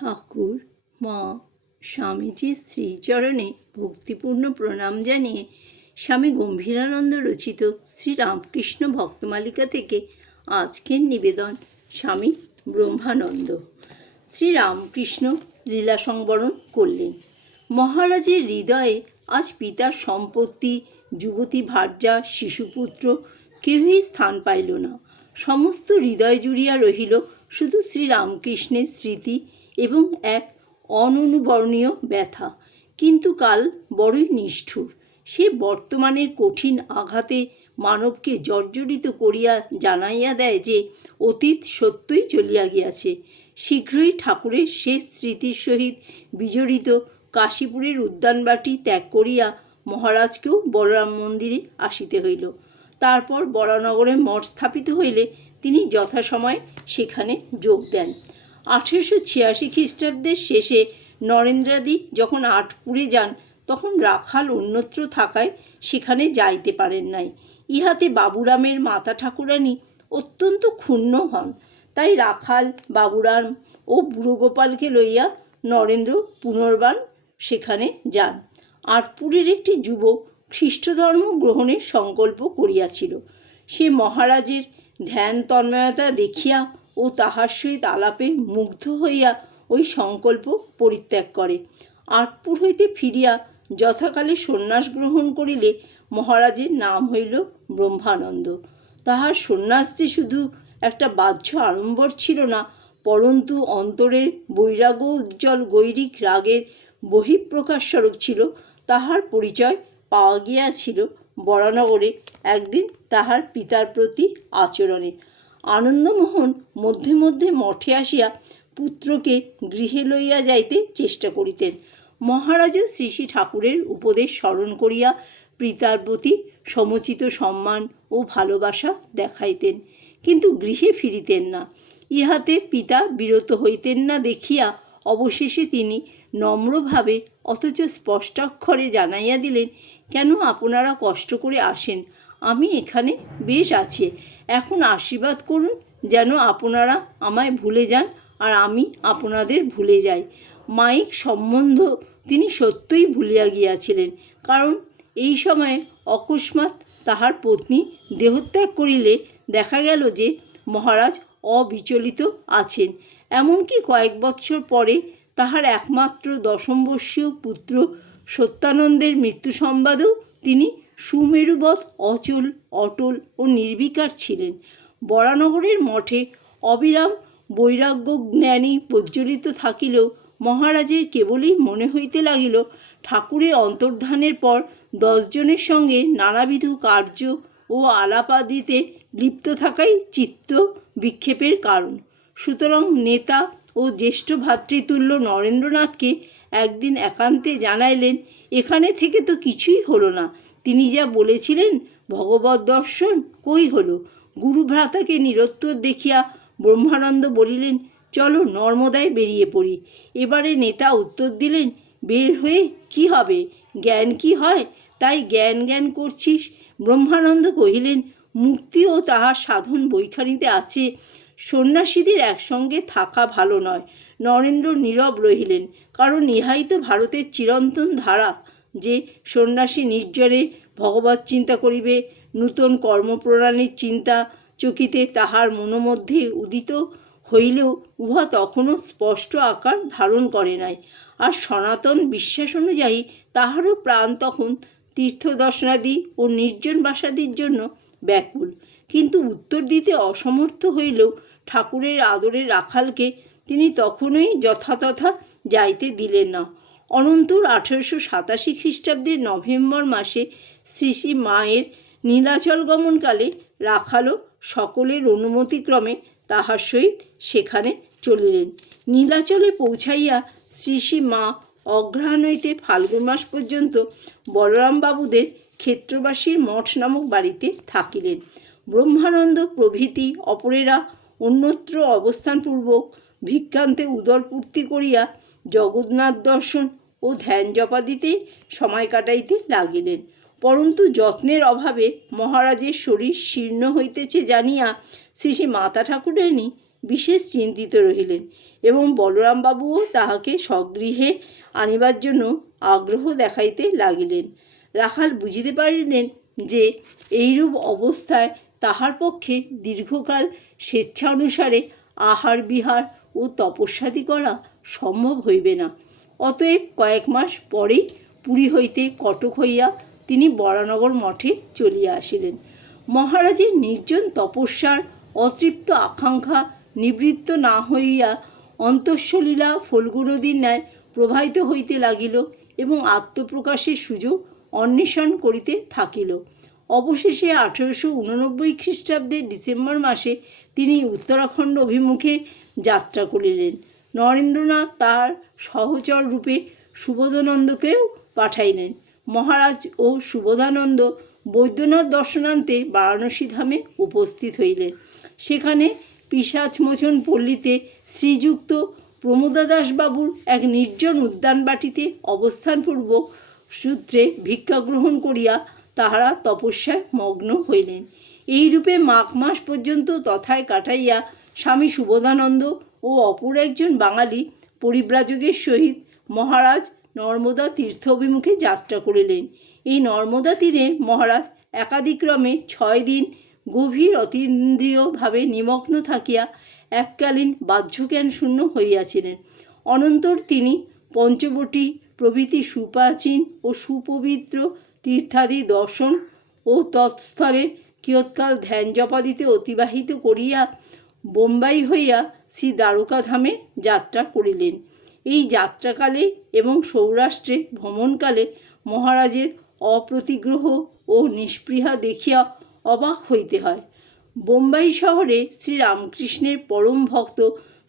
ঠাকুর, মা স্বামীজির শ্রীচরণে ভক্তিপূর্ণ প্রণাম জানিয়ে স্বামী গম্ভীরানন্দ রচিত শ্রী রামকৃষ্ণ ভক্তমালিকা থেকে আজকের নিবেদন স্বামী ব্রহ্মানন্দ। শ্রী রামকৃষ্ণ লীলা সংবরণ করলেন। মহারাজের হৃদয়ে আজ পিতার সম্পত্তি, যুবতী ভার্যা, শিশুপুত্র কেউই স্থান পাইল না। সমস্ত হৃদয় জুড়িয়া রহিল শুধু শ্রীরামকৃষ্ণের স্মৃতি এবং এক অননুবর্ণীয় ব্যথা। কিন্তু কাল বড়ই নিষ্ঠুর। সে বর্তমানের কঠিন আঘাতে মানবকে জর্জরিত করিয়া জানাইয়া দেয় যে, অতীত সত্যই চলিয়া গিয়াছে। শীঘ্রই ঠাকুরের শেষ স্মৃতির সহিত বিজড়িত কাশীপুরের উদ্যানবাটি ত্যাগ করিয়া মহারাজকেও বলরাম মন্দিরে আসিতে হইল। তারপর বরানগরে মঠ স্থাপিত হইলে তিনি যথাসময়ে সেখানে যোগ দেন। আঠেরোশো ছিয়াশি খ্রিস্টাব্দের শেষে নরেন্দ্রাদি যখন আটপুরে যান, তখন রাখাল অন্যত্র থাকায় সেখানে যাইতে পারেন নাই। ইহাতে বাবুরামের মাতা ঠাকুরানী অত্যন্ত ক্ষুণ্ণ হন। তাই রাখাল, বাবুরাম ও বুড়ো গোপালকে লইয়া নরেন্দ্র পুনর্বার সেখানে যান। আটপুরের একটি যুবক খ্রিস্টধর্ম গ্রহণের সংকল্প করিয়াছিল। সে মহারাজের ধ্যান তন্ময়তা দেখিয়া ও তাহার সহিত আলাপে মুগ্ধ হইয়া ওই সংকল্প পরিত্যাগ করে। আটপুর হইতে ফিরিয়া যথাকালে সন্ন্যাস গ্রহণ করিলে মহারাজের নাম হইল ব্রহ্মানন্দ। তাহার সন্ন্যাস যে শুধু একটা বাহ্য আড়ম্বর ছিল না, পরন্তু অন্তরের বৈরাগ্য উজ্জ্বল গৈরিক রাগের বহিঃপ্রকাশ স্বরূপ ছিল। তাহার পরিচয় পাওয়া গিয়াছিল বরানগরে একদিন তাহার পিতার প্রতি আচরণে। আনন্দমোহন মধ্যে মধ্যে মঠে আসিয়া পুত্রকে গৃহে লইয়া যাইতে চেষ্টা করিতেন। মহারাজও শ্রী শ্রী ঠাকুরের উপদেশ স্মরণ করিয়া পিতার প্রতি সমুচিত সম্মান ও ভালোবাসা দেখাইতেন, কিন্তু গৃহে ফিরিতেন না। ইহাতে পিতা বিরত হইতেন না দেখিয়া অবশেষে তিনি নম্রভাবে অথচ স্পষ্টাক্ষরে জানাইয়া দিলেন, কেন আপনারা কষ্ট করে আসেন? আমি এখানে বেশ আছি। এখন আশীর্বাদ করুন যেন আপনারা আমায় ভুলে যান আর আমি আপনাদের ভুলে যাই। মাইক সম্বন্ধ তিনি সত্যই ভুলিয়া গিয়াছিলেন, কারণ এই সময়ে অকস্মাৎ তাহার পত্নী দেহত্যাগ করিলে দেখা গেল যে মহারাজ অবিচলিত আছেন। এমনকি কয়েক বৎসর পরে তাহার একমাত্র দশমবর্ষীয় পুত্র সত্যানন্দের মৃত্যু সংবাদেও তিনি সুমেরুবৎ অচল, অটল ও নির্বিকার ছিলেন। বরানগরের মঠে অবিরাম বৈরাগ্য জ্ঞানী প্রজ্বলিত থাকিলেও মহারাজের কেবলই মনে হইতে লাগিল, ঠাকুরের অন্তর্ধানের পর দশজনের সঙ্গে নানাবিধ কার্য ও আলাপাদিতে লিপ্ত থাকাই চিত্ত বিক্ষেপের কারণ। সুতরাং নেতা ও জ্যেষ্ঠ ভাতৃতুল্য নরেন্দ্রনাথকে একদিন একান্তে জানাইলেন, এখানে থেকে তো কিছুই হলো না। তিনি যা বলেছিলেন ভগবত দর্শন কই হলো? গুরু ভ্রাতাকে নিরত্তর দেখিয়া ব্রহ্মানন্দ বলিলেন, চলো নর্মদায় বেরিয়ে পড়ি। এবারে নেতা উত্তর দিলেন, বের হয়ে কি হবে? জ্ঞান কি হয়? তাই জ্ঞান জ্ঞান করছিস। ব্রহ্মানন্দ কহিলেন মুক্তি ও তাহার সাধন বৈখানিতে আছে। সন্ন্যাসীদের একসঙ্গে থাকা ভালো নয়। নরেন্দ্র নীরব রহিলেন, কারণ ইহাই তো ভারতের চিরন্তন ধারা যে সন্ন্যাসী নির্জনে ভগবত চিন্তা করিবে, নূতন কর্মপ্রণালীর চিন্তা চকিতে তাহার মনোমধ্যে উদিত হইলেও উহা তখনও স্পষ্ট আকার ধারণ করে নাই। আর সনাতন বিশ্বাস অনুযায়ী তাহারও প্রাণ তখন তীর্থদর্শনাদি ও নির্জন বাসাদির জন্য ব্যাকুল। কিন্তু উত্তর দিতে অসমর্থ হইলেও ঠাকুরের আদরের রাখালকে তিনি তখনই যথাতথা যাইতে দিলেন না। অনন্তর আঠেরোশো সাতাশি খ্রিস্টাব্দের নভেম্বর মাসে শ্রী শ্রী মায়ের নীলাচল গমনকালে রাখালও সকলের অনুমতিক্রমে তাহার সহিত সেখানে চলিলেন। নীলাচলে পৌঁছাইয়া শ্রী শ্রী মা অগ্রহায়ণ হইতে ফাল্গুন মাস পর্যন্ত বলরামবাবুদের ক্ষেত্রবাসীর মঠ নামক বাড়িতে থাকিলেন। ব্রহ্মানন্দ প্রভৃতি অপরেরা অন্যত্র অবস্থানপূর্বক ভিক্ষান্তে উদরপূর্তি করিয়া জগন্নাথ দর্শন ও ধ্যান জপাদিতে সময় কাটাইতে লাগিলেন। পরন্তু যত্নের অভাবে মহারাজের শরীর শীর্ণ হইতেছে জানিয়া শ্রী শ্রী মাতা ঠাকুরানী বিশেষ চিন্তিত রহিলেন এবং বলরামবাবুও তাহাকে স্বগৃহে আনিবার জন্য আগ্রহ দেখাইতে লাগিলেন। রাখাল বুঝিতে পারিলেন যে এইরূপ অবস্থায় তাহার পক্ষে দীর্ঘকাল স্বেচ্ছা অনুসারে আহার বিহার ও তপস্যাদি করা সম্ভব হইবে না। অতএব কয়েক মাস পরেই পুরী হইতে কটক হইয়া তিনি বরানগর মঠে চলিয়া আসিলেন। মহারাজের নির্জন তপস্যার অতৃপ্ত আকাঙ্ক্ষা নিবৃত্ত না হইয়া অন্তঃসলীলা ফল্গু নদীর ন্যায় প্রবাহিত হইতে লাগিল এবং আত্মপ্রকাশের সুযোগ অন্বেষণ করিতে থাকিল। অবশেষে আঠেরোশো উননব্বই খ্রিস্টাব্দের ডিসেম্বর মাসে তিনি উত্তরাখণ্ড অভিমুখে যাত্রা করিলেন। নরেন্দ্রনাথ তার সহচর রূপে সুবোধানন্দকেও পাঠাইলেন। মহারাজ ও সুবোধানন্দ বৈদ্যনাথ দর্শনান্তে বারাণসী ধামে উপস্থিত হইলেন। সেখানে পিসাচমোচন পল্লীতে শ্রীযুক্ত প্রমোদাদাসবাবুর এক নির্জন উদ্যানবাটিতে অবস্থানপূর্বক সূত্রে ভিক্ষা গ্রহণ করিয়া তাহারা তপস্যায় মগ্ন হইলেন। এইরূপে মাঘ মাস পর্যন্ত তথায় কাটাইয়া স্বামী সুবোধানন্দ ও অপর একজন বাঙালি পরিব্রাজকের সহিত মহারাজ নর্মদা তীর্থ অভিমুখে যাত্রা করিলেন। এই নর্মদা তীরে মহারাজ একাদিক্রমে ছয় দিন গভীর অতীন্দ্রিয়ভাবে নিমগ্ন থাকিয়া এককালীন বাহ্যজ্ঞান শূন্য হইয়াছিলেন। অনন্তর তিনি পঞ্চবটী প্রভৃতি সুপ্রাচীন ও সুপবিত্র তীর্থাদি দর্শন ও তৎস্থলে কিয়ৎকাল ধ্যান জপাদিতে অতিবাহিত করিয়া বোম্বাই হইয়া শ্রী দ্বারকাধামে যাত্রা করিলেন। এই যাত্রাকালে এবং সৌরাষ্ট্রে ভ্রমণকালে মহারাজের অপ্রতিগ্রহ ও নিষ্পৃহা দেখিয়া অবাক হইতে হয়। বোম্বাই শহরে শ্রীরামকৃষ্ণের পরম ভক্ত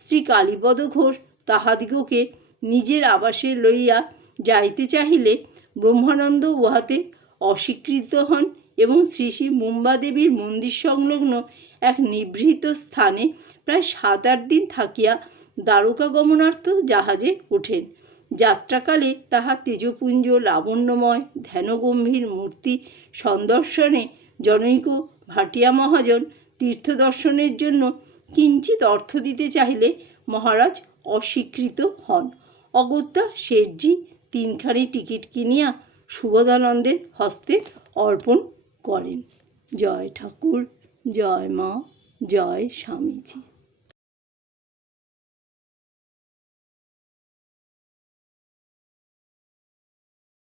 শ্রী কালীপদ ঘোষ তাহাদিগকে নিজের আবাসে লইয়া যাইতে চাহিলে ব্রহ্মানন্দ উহাতে অস্বীকৃত হন এবং শ্রী শ্রী মুম্বাদেবীর মন্দির সংলগ্ন এক নিভৃত স্থানে প্রায় সাত আট দিন থাকিয়া দ্বারকা গমনার্থ জাহাজে ওঠেন। যাত্রাকালে তাহা তেজপুঞ্জ, লাবণ্যময়, ধ্যানগম্ভীর মূর্তি সন্দর্শনে জনৈক ভাটিয়া মহাজন তীর্থদর্শনের জন্য কিঞ্চিত অর্থ দিতে চাইলে মহারাজ অস্বীকৃত হন। অগত্যা শেঠজি তিনখানি টিকিট কিনিয়া সুবোধানন্দের হস্তে অর্পণ করেন। জয় ঠাকুর জয় মা জয় স্বামীজি।